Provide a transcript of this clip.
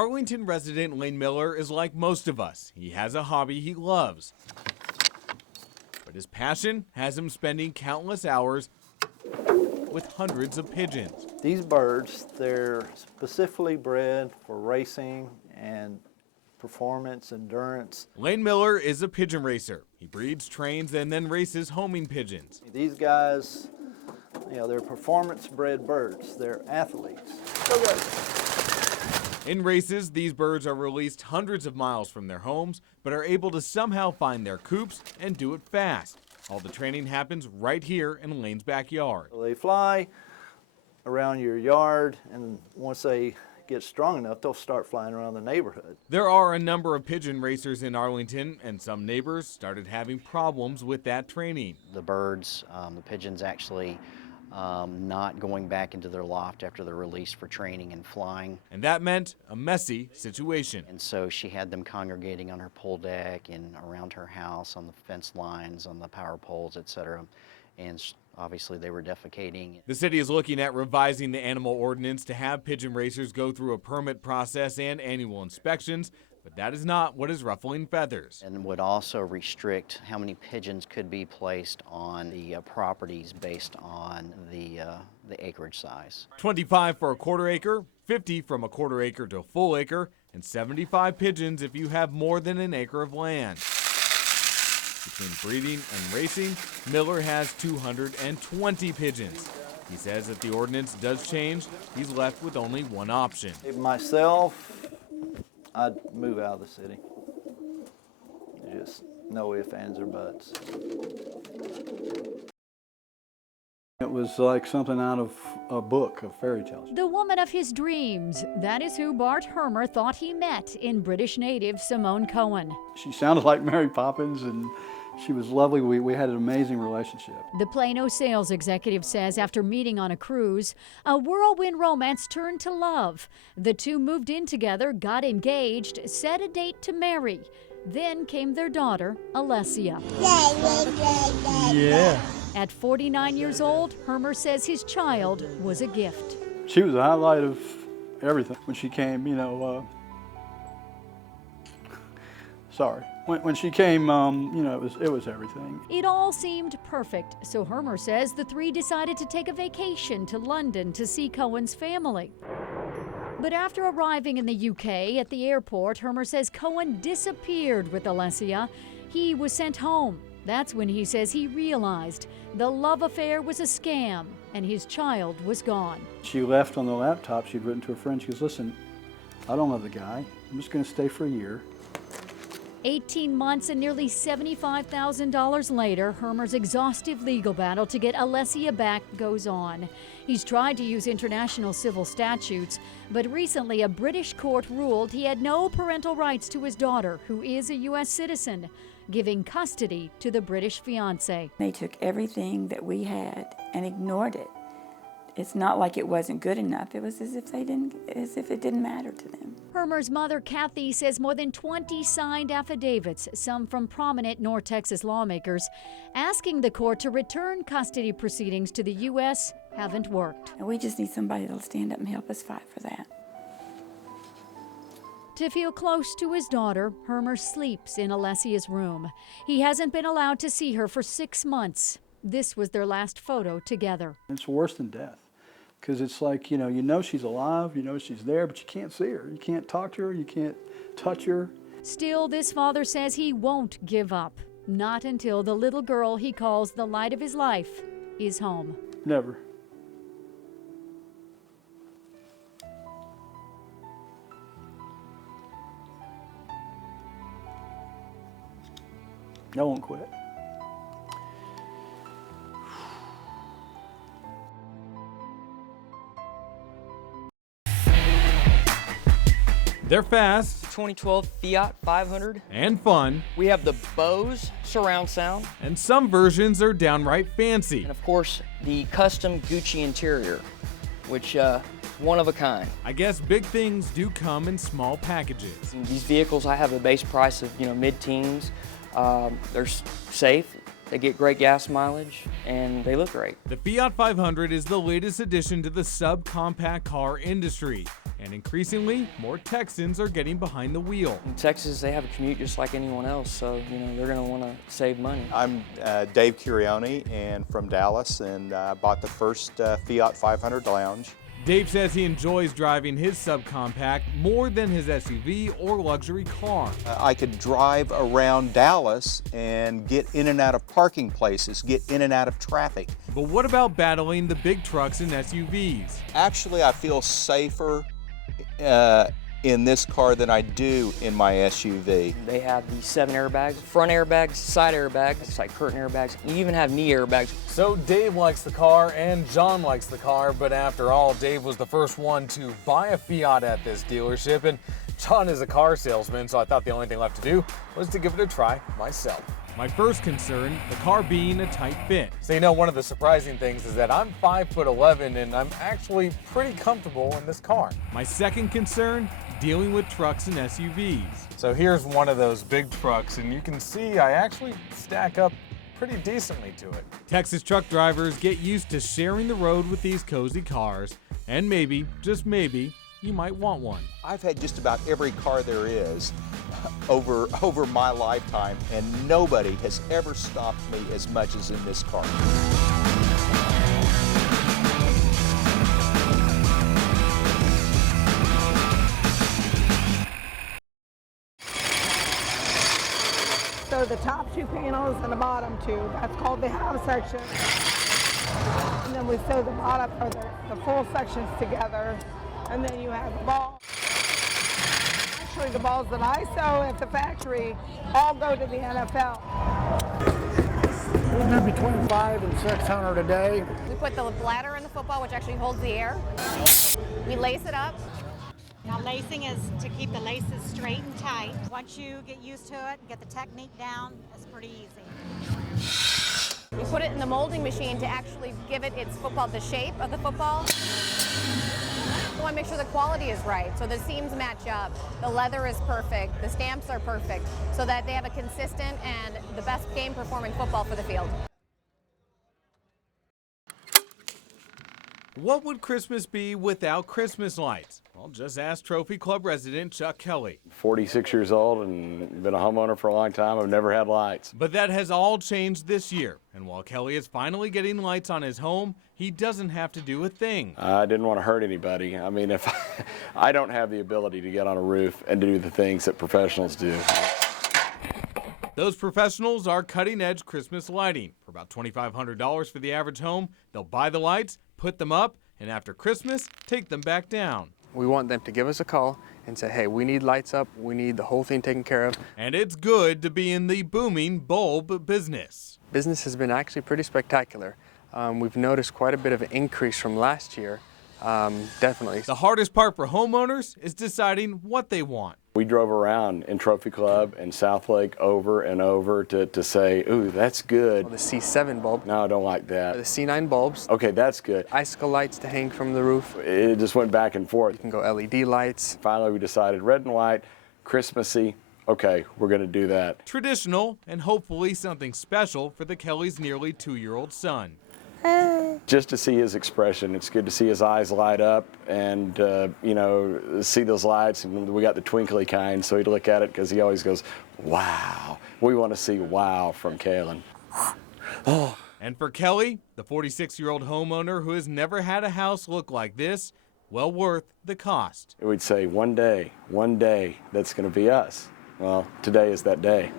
Arlington resident Lane Miller is like most of us. He has a hobby he loves, but his passion has him spending countless hours with hundreds of pigeons. These birds, they're specifically bred for racing and performance, endurance. Lane Miller is a pigeon racer. He breeds, trains, and then races homing pigeons. These guys, they're performance-bred birds. They're athletes. Go guys. In races, these birds are released hundreds of miles from their homes, but are able to somehow find their coops and do it fast. All the training happens right here in Lane's backyard. They fly around your yard, and once they get strong enough, they'll start flying around the neighborhood. There are a number of pigeon racers in Arlington, and some neighbors started having problems with that training. The birds, the pigeons actually not going back into their loft after they're released for training and flying. And that meant a messy situation. And so she had them congregating on her pool deck and around her house, on the fence lines, on the power poles, etc. And obviously they were defecating. The city is looking at revising the animal ordinance to have pigeon racers go through a permit process and annual inspections, but that is not what is ruffling feathers. And would also restrict how many pigeons could be placed on the properties based on the acreage size. 25 for a quarter acre, 50 from a quarter acre to a full acre, and 75 pigeons if you have more than an acre of land. Between breeding and racing, Miller has 220 pigeons. He says if the ordinance does change, he's left with only one option. Myself, I'd move out of the city. Just no ifs, ands, or buts. It was like something out of a book of fairy tales. The woman of his dreams. That is who Bart Hermer thought he met in British native Simone Cohen. She sounded like Mary Poppins, and she was lovely. We had an amazing relationship. The Plano sales executive says after meeting on a cruise, a whirlwind romance turned to love. The two moved in together, got engaged, set a date to marry. Then came their daughter, Alessia. Yeah. At 49 years old, Hermer says his child was a gift. She was the highlight of everything. When she came, sorry. When she came, it was everything. It all seemed perfect, so Hermer says the three decided to take a vacation to London to see Cohen's family. But after arriving in the UK at the airport, Hermer says Cohen disappeared with Alessia. He was sent home. That's when he says he realized the love affair was a scam and his child was gone. She left on the laptop. She'd written to a friend. She goes, listen, I don't love the guy. I'm just going to stay for a year. 18 months and nearly $75,000 later, Hermer's exhaustive legal battle to get Alessia back goes on. He's tried to use international civil statutes, but recently a British court ruled he had no parental rights to his daughter, who is a U.S. citizen, giving custody to the British fiancé. They took everything that we had and ignored it. It's not like it wasn't good enough. It was as if it didn't matter to them. Hermer's mother, Kathy, says more than 20 signed affidavits, some from prominent North Texas lawmakers, asking the court to return custody proceedings to the U.S. haven't worked. And we just need somebody that'll stand up and help us fight for that. To feel close to his daughter, Hermer sleeps in Alessia's room. He hasn't been allowed to see her for 6 months. This was their last photo together. It's worse than death, because it's like, you know she's alive, you know she's there, but you can't see her. You can't talk to her, you can't touch her. Still, this father says he won't give up. Not until the little girl he calls the light of his life is home. Never. I won't quit. They're fast 2012 Fiat 500. and fun, We have the Bose surround sound, and some versions are downright fancy. and of course the custom Gucci interior, which one of a kind. I guess big things do come in small packages. These vehicles, I have a base price of mid-teens. They're safe. They get great gas mileage, and they look great. The Fiat 500 is the latest addition to the subcompact car industry. And increasingly, more Texans are getting behind the wheel. In Texas, they have a commute just like anyone else, so they're going to want to save money. I'm Dave Curioni and from Dallas, and I bought the first Fiat 500 Lounge. Dave says he enjoys driving his subcompact more than his SUV or luxury car. I could drive around Dallas and get in and out of parking places, get in and out of traffic. But what about battling the big trucks and SUVs? Actually, I feel safer in this car than I do in my SUV. They have the 7 airbags, front airbags, side airbags, side curtain airbags, and you even have knee airbags. So Dave likes the car and John likes the car, but after all, Dave was the first one to buy a Fiat at this dealership, and John is a car salesman, so I thought the only thing left to do was to give it a try myself. My first concern, the car being a tight fit. So one of the surprising things is that I'm 5'11" and I'm actually pretty comfortable in this car. My second concern, dealing with trucks and SUVs. So here's one of those big trucks, and you can see I actually stack up pretty decently to it. Texas truck drivers get used to sharing the road with these cozy cars, and maybe, just maybe, you might want one. I've had just about every car there is over my lifetime, and nobody has ever stopped me as much as in this car. So the top 2 panels and the bottom 2, that's called the half section. And then we sew the bottom or the full sections together, and then you have the ball. Actually, the balls that I sew at the factory all go to the NFL. We do between 500 and 600 a day. We put the bladder in the football, which actually holds the air. We lace it up. Now lacing is to keep the laces straight and tight. Once you get used to it and get the technique down, it's pretty easy. We put it in the molding machine to actually give it the shape of the football. We want to make sure the quality is right, so the seams match up, the leather is perfect, the stamps are perfect, so that they have a consistent and the best game-performing football for the field. What would Christmas be without Christmas lights? Well, just ask Trophy Club resident Chuck Kelly. 46 years old and been a homeowner for a long time. I've never had lights. But that has all changed this year. And while Kelly is finally getting lights on his home, he doesn't have to do a thing. I didn't want to hurt anybody. I mean, if I don't have the ability to get on a roof and do the things that professionals do. Those professionals are cutting-edge Christmas lighting. For about $2,500 for the average home, they'll buy the lights, put them up, and after Christmas, take them back down. We want them to give us a call and say, hey, we need lights up, we need the whole thing taken care of. And it's good to be in the booming bulb business. Business has been actually pretty spectacular. We've noticed quite a bit of an increase from last year, definitely. The hardest part for homeowners is deciding what they want. We drove around in Trophy Club and Southlake over and over to say, ooh, that's good. The C7 bulb. No, I don't like that. The C9 bulbs. Okay, that's good. Icicle lights to hang from the roof. It just went back and forth. You can go LED lights. Finally, we decided red and white, Christmassy. Okay, we're going to do that. Traditional and hopefully something special for the Kelly's nearly 2-year-old son. Just to see his expression, it's good to see his eyes light up and, see those lights. And we got the twinkly kind, so he'd look at it because he always goes, wow. We want to see wow from Kalen. Oh. And for Kelly, the 46-year-old homeowner who has never had a house look like this, well worth the cost. We'd say one day, that's going to be us. Well, today is that day.